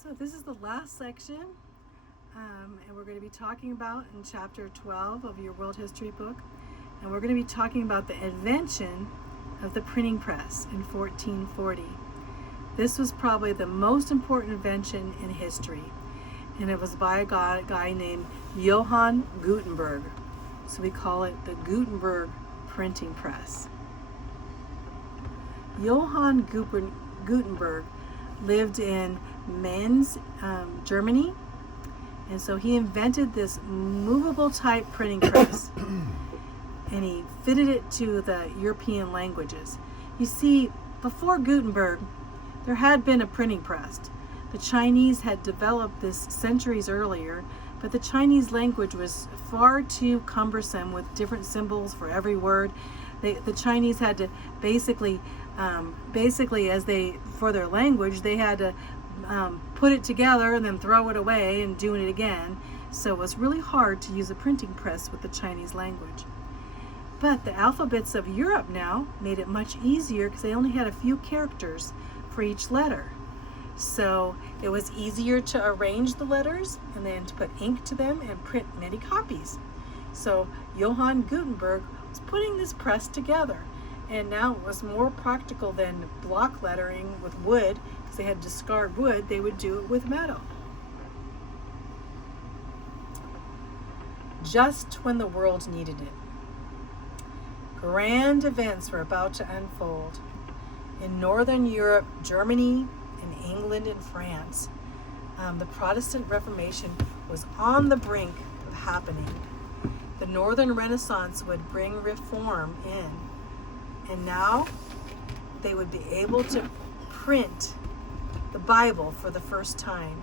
So this is the last section, and we're going to be talking about in chapter 12 of your world history book, and we're going to be talking about the invention of the printing press in 1440. This was probably the most important invention in history, and it was by a guy named Johann Gutenberg. So we call it the Gutenberg printing press. Johann Gutenberg lived in Mainz, Germany, and so he invented this movable type printing press and he fitted it to the European languages. You see, before Gutenberg, there had been a printing press. The Chinese had developed this centuries earlier, but the Chinese language was far too cumbersome with different symbols for every word. The Chinese had to basically for their language, they had to put it together and then throw it away and do it again. So it was really hard to use a printing press with the Chinese language. But the alphabets of Europe now made it much easier because they only had a few characters for each letter. So it was easier to arrange the letters and then to put ink to them and print many copies. So Johann Gutenberg was putting this press together. And now it was more practical than block lettering with wood, because they had to discard wood. They would do it with metal. Just when the world needed it, grand events were about to unfold. In Northern Europe, Germany, and England and France, the Protestant Reformation was on the brink of happening. The Northern Renaissance would bring reform in. And now they would be able to print the Bible for the first time,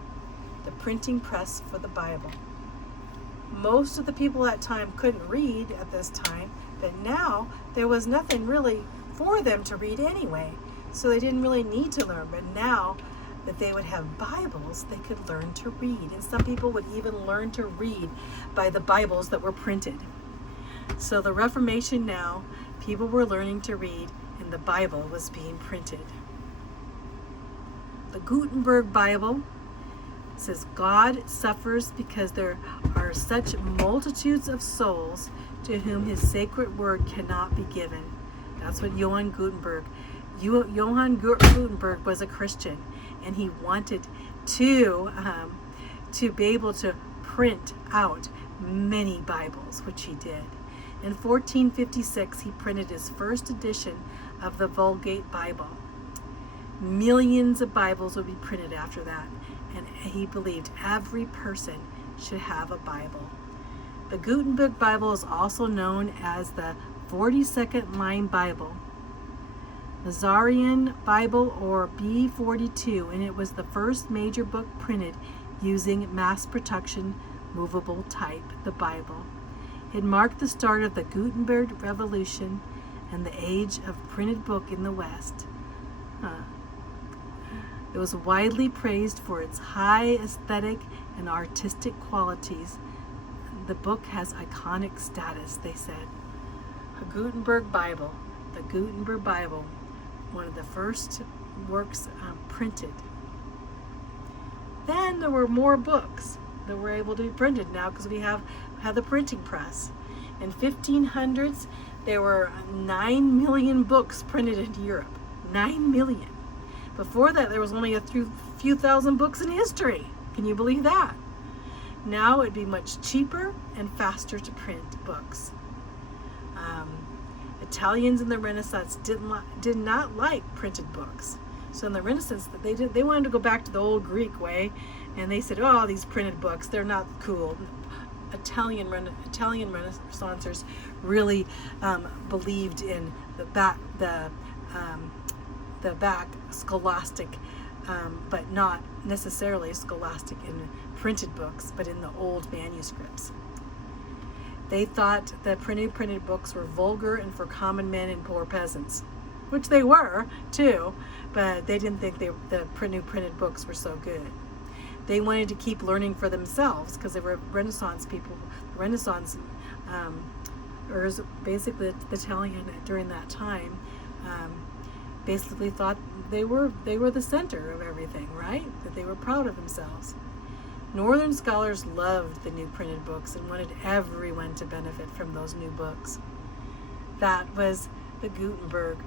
the printing press for the Bible. Most of the people at that time couldn't read at this time, but now there was nothing really for them to read anyway, so they didn't really need to learn. But now that they would have Bibles, they could learn to read, and some people would even learn to read by the Bibles that were printed. So the Reformation now, people were learning to read, and the Bible was being printed. The Gutenberg Bible says God suffers because there are such multitudes of souls to whom his sacred word cannot be given. That's what Johann Gutenberg was a Christian, and he wanted to be able to print out many Bibles, which he did. In 1456, he printed his first edition of the Vulgate Bible. Millions of Bibles would be printed after that, and he believed every person should have a Bible. The Gutenberg Bible is also known as the 42nd Line Bible, Nazarian Bible, or B42, and it was the first major book printed using mass production movable type, the Bible. It marked the start of the Gutenberg Revolution and the age of printed book in the West. It was widely praised for its high aesthetic and artistic qualities. The book has iconic status, they said. The Gutenberg Bible, one of the first works printed. Then there were more books that were able to be printed now because we have the printing press. In 1500s, there were 9 million books printed in Europe. 9 million. Before that, there was only a few thousand books in history. Can you believe that? Now it'd be much cheaper and faster to print books. Italians in the Renaissance did not like printed books. So in the Renaissance, they wanted to go back to the old Greek way, and they said, "Oh, these printed books, they're not cool." Italian Renaissancers really believed in the back scholastic, but not necessarily scholastic in printed books, but in the old manuscripts. They thought that printed books were vulgar and for common men and poor peasants, which they were too, but they didn't think the printed books were so good. They wanted to keep learning for themselves because they were Renaissance people. Renaissance, or basically the Italian during that time, basically thought they were the center of everything, right? That they were proud of themselves. Northern scholars loved the new printed books and wanted everyone to benefit from those new books. That was the Gutenberg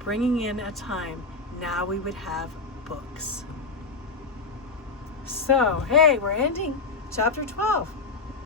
bringing in a time now we would have books. So, hey, we're ending chapter 12.